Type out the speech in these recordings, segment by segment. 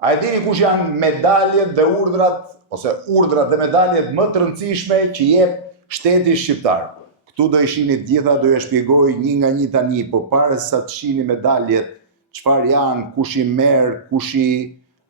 A e dini kush janë medaljet dhe urdhrat, ose urdhrat dhe medaljet më të rëndësishme që jep shteti shqiptar? Këtu do i shihni të gjitha, do ju shpjegoj një nga një tani, por para sa të shihni medaljet, çfarë janë, kush i merr, kush i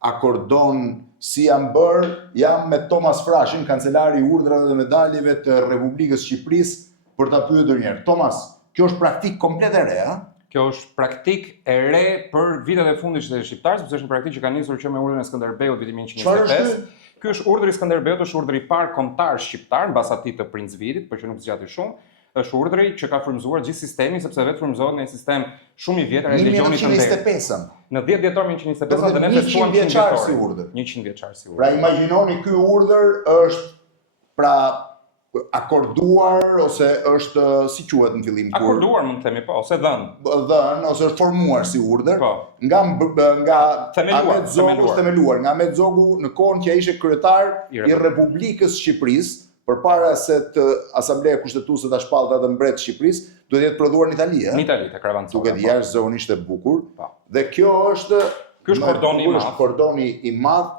akordon, si janë bërë, jam me Thomas Frashin, kancelari i urdhrave dhe medaljeve të Republikës Shqipërisë, për ta pyetur një herë. Thomas, kjo është praktik komplet e re, a? Kjo është praktik e re për vitet e fundit të shqiptarë, sepse është një praktikë që ka nisur që me urdhrin e Skënderbeut vitin 1925. Ky është urdhri i Skënderbeut, është urdhri i parë kombëtar shqiptar mbas atij të Princvirit, por që nuk zgjati shumë. Është urdhri që ka frymëzuar gjithë sistemin, sepse vetë frymëzohet në një sistem shumë i vjetër e legjionit të ndërë. 1925-ën. Në 10 dhjetor 1925 dhe ne festuam 100 vjeçar si urdhër. 100 vjeçar si urdhër. Pra imagjinoni ky urdhër është pra akorduar ose është si quhet në fillim? Akorduar mund të themi po, ose dhënë. Dhënë ose është formuar si urdhër Po. nga Themeluar, themeluar nga Ahmet Zogu në kohën që ai ishte kryetar i Republikës Shqipërisë, përpara se të Asambleja Kushtetuese ta shpallte atë mbret të Shqipërisë, duhet të jetë prodhuar në Itali, Në Itali, te Kravancora. Duket jashtëzakonisht e bukur. Po. Dhe kjo është kordoni i madh. Është kordoni i madh,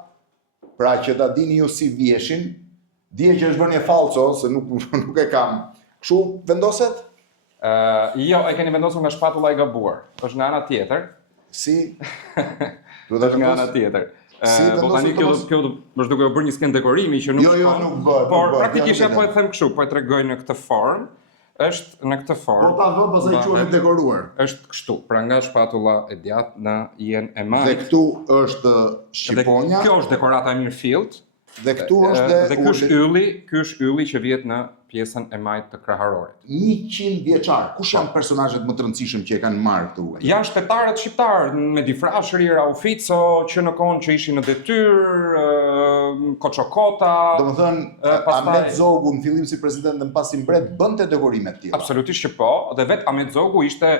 pra që ta dini ju si vjeshin, dije që është vënie falso, se nuk e kam. Kështu vendoset? Jo, e keni vendosur nga shpatulla e gabuar. Është nga ana tjetër. Si? Duhet nga ana tjetër. Po tani kjo është duke u bërë një skenë dekorimi që nuk Jo, nuk bëhet. Por praktikisht po e them kështu, po e tregoj në këtë formë. Është në këtë formë. Po ta vë pastaj quhet dekoruar. Është kështu, pra nga shpatulla e djathtë në jenë e majtë. Dhe këtu është shqiponja. Kjo është dekorata e mirëfillt. Dhe këtu është dhe ky është ylli që vjet në pjesën e majtë të kraharorit. 100 vjeçar. Kush janë personazhet më të rëndësishëm që e kanë marrë këtë urdhër? Janë shtetërët shqiptar, me Difrashëri, Raufico, që në kohën që ishin në detyrë, Koçokota. Domethënë Ahmet Zogu në fillim si president dhe mbas si mbret bënte dekorime të tilla. Absolutisht që po, dhe vetë Ahmet Zogu ishte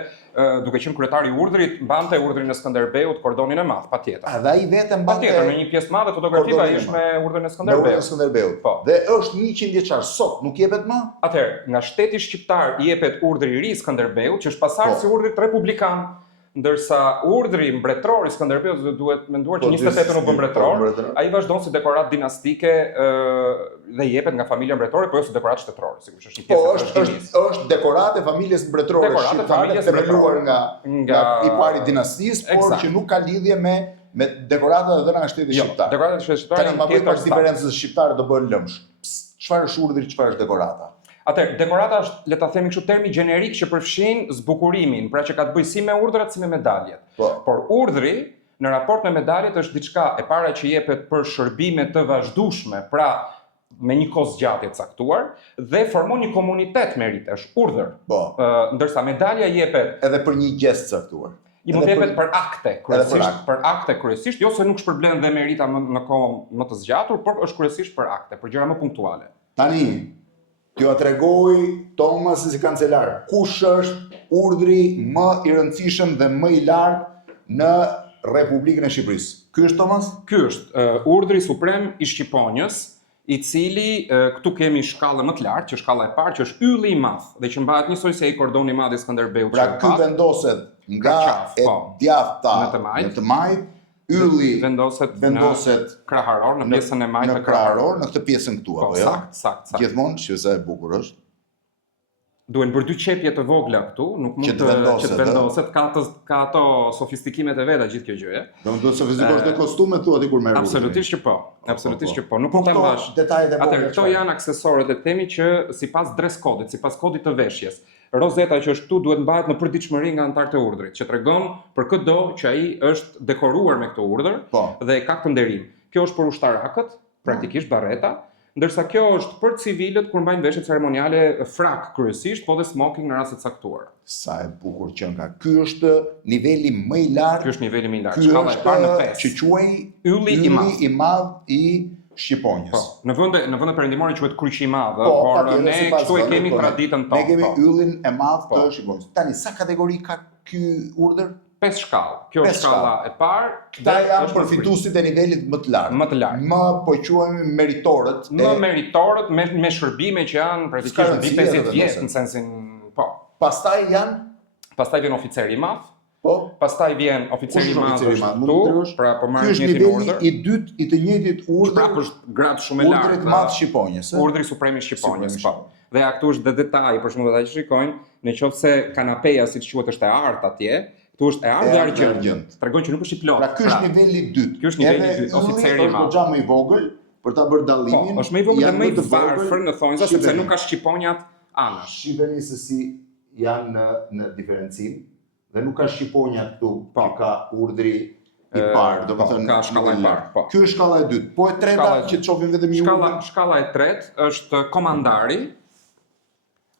duke qenë kryetari i urdhrit, mbante urdhrin e Skënderbeut, kordonin e madh, patjetër. Dhe ai vetë mbante patjetër në një pjesë madhe fotografive ai është me urdhrin e Skënderbeut. Po. Dhe është 100 vjeçar sot, nuk jepet më? Atëherë, nga shteti shqiptar i jepet urdhri i ri Skënderbeut, që është pasardhë si urdhrit republikan, ndërsa urdhri mbretëror i Skënderbeut duhet menduar që 28 u bë mbretëror, ai vazhdon si dekorat dinastike dhe jepet nga familja mbretore, po jo si dekorat shtetërore, sigurisht është një pjesë Po, është dekorat e familjes mbretërore shqiptare, themeluar nga i pari dinastisë, por që nuk ka lidhje me dekoratat e dhëna nga shteti shqiptar. Dekoratat e shtetit shqiptar janë tjetër diferencës shqiptare do bëhen lëmsh. Çfarë është urdhri, çfarë është dekorata? Atëherë, dekorata është, le ta themi kështu, termi gjenerik që përfshin zbukurimin, pra që ka të bëjë si me urdhrat si me medaljet. Por urdhri në raport me medaljet është diçka e para që jepet për shërbime të vazhdueshme, pra me një kohë zgjatje të caktuar dhe formon një komunitet merite, është urdhër. Ndërsa medalja jepet edhe për një gest të caktuar. I mund të jepet për akte, kryesisht, jo se nuk shpërblen dhe merita në kohë më të zgjatur, por është kryesisht për akte, për gjëra më punktuale. Tani, t'ju tregoj Thomas si kancelar, kush është urdhri më i rëndësishëm dhe më i lartë në Republikën e Shqipërisë? Ky është Thomas? Ky është urdhri suprem i Shqiponjës, i cili këtu kemi shkallën më të lartë, që shkalla e parë, që është ylli i madh, dhe që mbahet njësoj si ai kordoni i madh i Skënderbeut. Pra ky vendoset nga e djathta në të majtë, ylli vendoset kraharor, në pjesën e majtë të kraharor, në këtë pjesën këtu, apo jo? Sakt. Gjithmonë, shqipëza e bukur është. Duhen bërë dy qepje të vogla këtu, nuk mund të vendoset, ka ato sofistikimet e veta gjithë kjo gjëje. Do sofistikosh të kostumet thua ti kur merr. Absolutisht që po, nuk mund ta mbash. Atëherë, këto janë aksesorët e themi që sipas dress code-it, sipas kodit të veshjes. Rozeta që është këtu duhet mbahet në përditshmëri nga anëtarët e urdhrit, që tregon për çdo që ai është dekoruar me këtë urdhër dhe ka këtë nderim. Kjo është për ushtarakët, praktikisht barreta, ndërsa kjo është për civilët kur mbajnë veshje ceremoniale frak kryesisht, po dhe smoking në raste të caktuara. Sa e bukur që nga. Ky është niveli më i lartë. Ky është niveli më i lartë. Shkalla e parë në 5. Që quhej ylli i madh i Shqiponjës. Në vende perëndimore quhet kryqi i madh, por ne këtu e kemi traditën tonë. Ne kemi yllin e madh të Shqiponjës. Tani sa kategori ka ky urdhër? 5 shkallë. Kjo është shkalla e parë. Këta janë përfituesit e nivelit më të lartë. Më po quhemi meritorët. Me shërbime që janë praktikisht mbi 50 vjet në sensin, po. Pastaj janë? Pastaj vjen oficeri i madh. Po. pastaj vjen oficeri i madh këtu, pra po marrë njëjtin urdhër. Ky është niveli i dytë i të njëjtit urdhër. Prapë është grad shumë i lartë. Urdhri i madh Shqiponjës, Urdhri suprem i Shqiponjës, po. Dhe ja këtu është dhe detaj, për shembull ata që shikojnë, nëse kanapeja siç quhet është e artë atje, këtu është e ardhur argjend. Tregon që nuk është i plotë. Pra ky është niveli i dytë. Ky është niveli i dytë, oficeri i madh. Është goxha më i vogël për ta bërë dallimin. Po, është më i vogël dhe më i varfër në thonjza sepse nuk ka shqiponjat anash. Shqipeni se si janë në diferencim dhe nuk ka shqiponja këtu, që ka urdhri i parë, domethënë ka shkalla e parë, po. Ky është shkalla e dytë. Po e treta që të shohim vetëm një urdhër. Shkalla e tretë është komandari.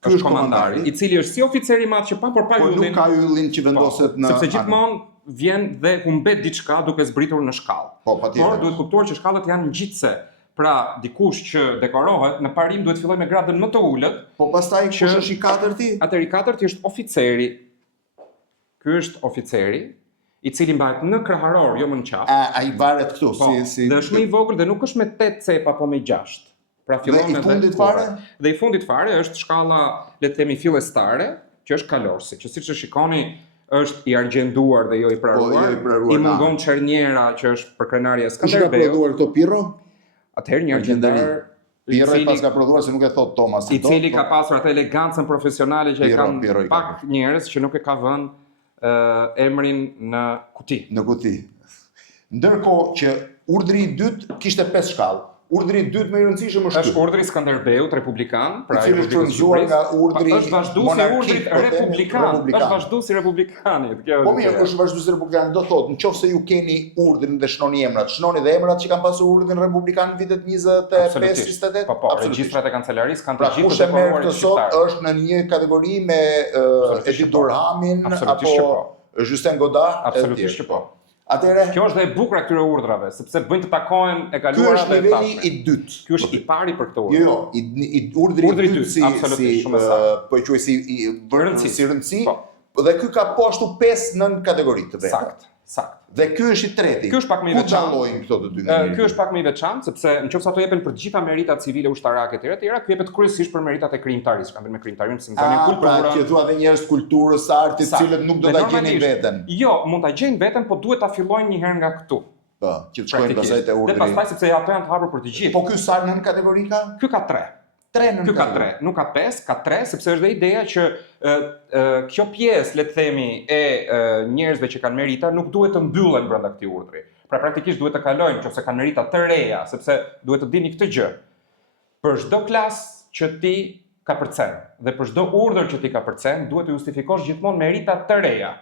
Ky është komandari, i cili është si oficer i madh që pa yllin. Po nuk ka yllin që vendoset në sepse gjithmonë vjen dhe humbet diçka duke zbritur në shkallë. Po, patjetër. Por duhet kuptuar që shkallët janë ngjitse. Pra, dikush që dekorohet në parim duhet filloj me gradën më të ulët. Po pastaj kush është i katërti? Atëri i katërti është oficeri. Ky është oficeri, i cili mbahet në kraharor, jo më në qafë. Ai varet këtu si dhe është më i vogël dhe nuk është me 8 cepa, po me 6. Pra fillon me i fundit fare? Dhe i fundit fare është shkalla, le të themi fillestare, që është kalorsi, që siç e shikoni është i argjenduar dhe jo i praruar. I mungon çerniera që është për krenarja Skënderbeu. Kush ka prodhuar këto pirro? Atëherë një argjendar Pirro i pas ka prodhuar se nuk e thot Thomas. I cili ka pasur atë elegancën profesionale që e kanë pak njerëz që nuk e ka vënë emrin në kuti. Në kuti. Ndërkohë që urdhri i dytë kishte 5 shkallë. Urdhri i dytë më i rëndësishëm është urdhri Skënderbeut republikan, pra i cili është frymzuar nga urdhri është vazhduesi i urdhrit republikan. Është vazhduesi republikanit. Po mirë, është vazhduesi republikan, do thotë, nëse ju keni urdhrin dhe shnoni emrat, shnoni dhe emrat që kanë pasur urdhrin republikan në vitet 25-28. Po, regjistrat e kancelarisë kanë të gjithë të deponuar sot është në një kategori me Edi Durhamin apo Justin Godard. Absolutisht po. Atëherë, kjo është dhe e bukur e këtyre urdhrave, sepse bëjnë të takohen e kaluara dhe ky është niveli i dytë. Ky është i pari për këtë urdhër. Jo, urdhri i dytë po quaj si rëndësi. Dhe ky ka po ashtu 5 nën kategori të veta. Sakt. Dhe ky është i treti. Ky është pak më i veçantë. Ku dallojnë këto të dy nga njëri? Ky është pak më i veçantë sepse nëse ato jepen për të gjitha meritat civile, ushtarake etj, ky jepet kryesisht për meritat e krijimtarisë, kanë bërë me krijimtarinë, si nxënien kulturore. Pra, që thua dhe njerëz kulturës, artit, të cilët nuk do ta gjenin veten. Jo, mund ta gjejnë veten, po duhet ta fillojnë një herë nga këtu. Po, që të shkojnë pastaj te urdhri. Dhe pastaj sepse ato janë të hapur për të gjithë. Po ky sa nën kategori ka? Ky ka 3. Ky ka 3, nuk ka 5, ka 3, sepse është dhe ideja që kjo pjesë, le të themi, e njerëzve që kanë merita nuk duhet të mbyllen brenda këtij urdhri. Pra praktikisht duhet të kalojnë nëse kanë merita të reja, sepse duhet të dini këtë gjë. Për çdo klasë që ti ka përcen dhe për çdo urdhër që ti ka përcen, duhet të justifikosh gjithmonë merita të reja.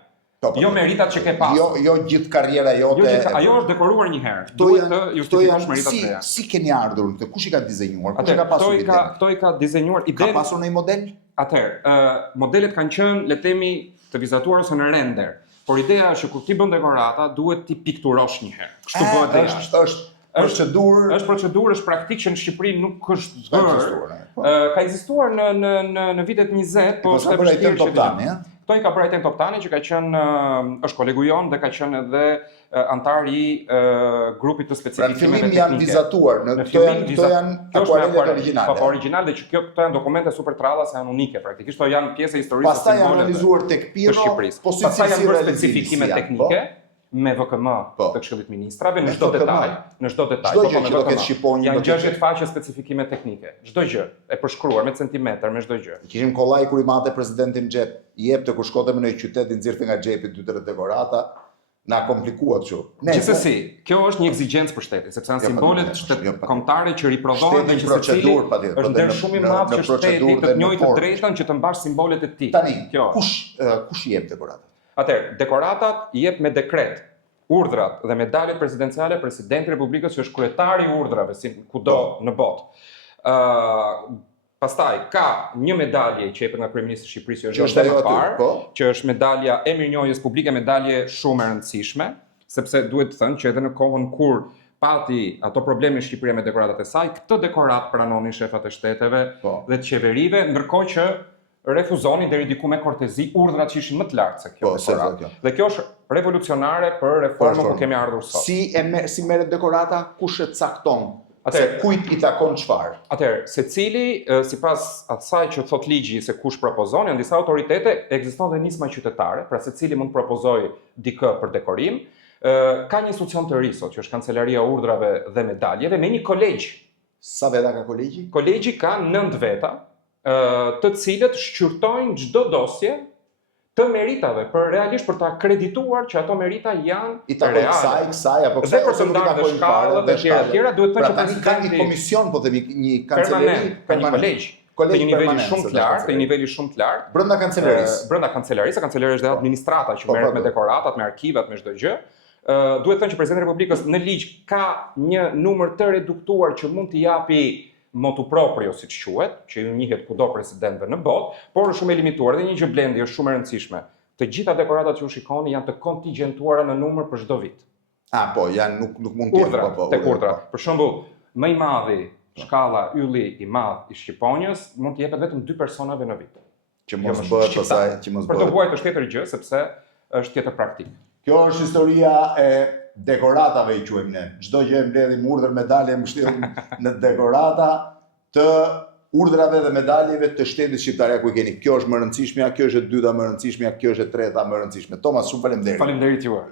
Jo meritat që ke pasur. Jo gjithë karriera jote. Ajo është dekoruar një herë. Duhet të justifikosh meritat të reja. Si keni ardhur këtë? Kush i ka dizenjuar? Kush e ka pasur idenë? Kto i ka dizenjuar idenë? Ka pasur ndonjë model? Atëherë, modelet kanë qenë, le të themi, të vizatuar ose në render. Por ideja është që kur ti bën dekorata, duhet ti pikturosh një herë. Kështu bëhet. Është procedurë, është praktikë që në Shqipëri nuk është bërë. Ka ekzistuar në vitet 20, po është e vështirë që Kto i ka bërë Ajten Toptani që ka qenë është kolegu jon dhe ka qenë edhe antar i grupit të specifikimeve teknike. Pra në fillim janë vizatuar, këto janë akuarelet origjinale. Po origjinal dhe që këto janë dokumente super tralla se janë unike praktikisht, këto janë pjesë e historisë së simboleve. Pastaj janë realizuar tek Pirro, po pastaj janë bërë specifikime teknike me VKM të Këshillit Ministrave në çdo detaj, Çdo gjë që do ketë shqiponjë, janë 60 faqe specifikime teknike. Çdo gjë e përshkruar me centimetër, me çdo gjë. Kishim kollaj kur i mate presidentin xhep, i jepte kur shkote në një qytet i nxirrte nga xhepi 2-3 dekorata, na komplikuat kështu. Gjithsesi, kjo është një ekzigjencë për shtetin, sepse janë simbolet kombëtare që riprodhohen dhe që secili është nder shumë i madh që shteti të njëjtë të drejtën që të mbash simbolet e tij. Tani, kush i jep dekoratat? Atëherë, dekoratat i jep me dekret. Urdhrat dhe medalet presidenciale presidenti i Republikës që është kryetari i urdhrave kudo në botë. Pastaj ka një medalje që jepet nga kryeministri i Shqipërisë që është më parë, që është medalja e mirënjohjes publike, medalje shumë e rëndësishme, sepse duhet të thënë që edhe në kohën kur pati ato probleme në Shqipëri me dekoratat e saj, këtë dekorat pranonin shefat e shteteve dhe të qeverive, ndërkohë që refuzonin deri diku me kortezi urdhrat që ishin më të lartë se kjo dekorat. Dhe kjo është revolucionare për reformën ku kemi ardhur sot. Si merret dekorata, kush e cakton Se kujt I takon çfarë? Atëherë, secili sipas asaj që thot ligji se kush propozon, janë disa autoritete, ekziston dhe nisma qytetare, pra secili mund të propozojë dikë për dekorim. Ka një institucion të ri sot, që është Kancelaria e Urdhrave dhe Medaljeve, me një kolegj. Sa veta ka kolegji? Kolegji ka 9 veta, të cilët shqyrtojnë çdo dosje të meritave, realisht për të akredituar që ato merita janë reale. Kësaj, apo dhe për të ndarë dhe shkallët dhe tjera, duhet të thënë që presidenti ka një komision, po themi një kanceleri permanent, të një niveli shumë të lartë, brenda kancelerisë. Brenda kancelerisë, kanceleri është dhe administrata që merret me dekoratat, me arkivat, me çdo gjë. Duhet të thënë që Presidenti i Republikës në ligj ka një numër të reduktuar që mund t'i japi motu proprio, siç quhet, që ju njihet kudo presidentëve në botë, por është shumë e limituar. Dhe një gjë blendi është shumë e rëndësishme. Të gjitha dekoratat që ju shikoni janë të kontingjentuara në numër për çdo vit. Po, janë nuk mund të jenë tek urdhra. Për shembull, më I madhi, shkalla ylli I madh I Shqiponjës mund të jepet vetëm 2 personave në vit. Që mos bëhet pastaj, që mos bëhet. Për të vuajtur është tjetër gjë, sepse është tjetër praktik. Kjo është historia e dekoratave I quajmë ne. Çdo gjë mbledhim urdhër, medalje, mbështetëm në dekorata të urdhrave dhe medaljeve të shtetit shqiptar. Ku I keni? Kjo është më e rëndësishmja, kjo është e dyta më e rëndësishmja, kjo është e treta më e rëndësishme. Tomas, shumë faleminderit. Faleminderit juve.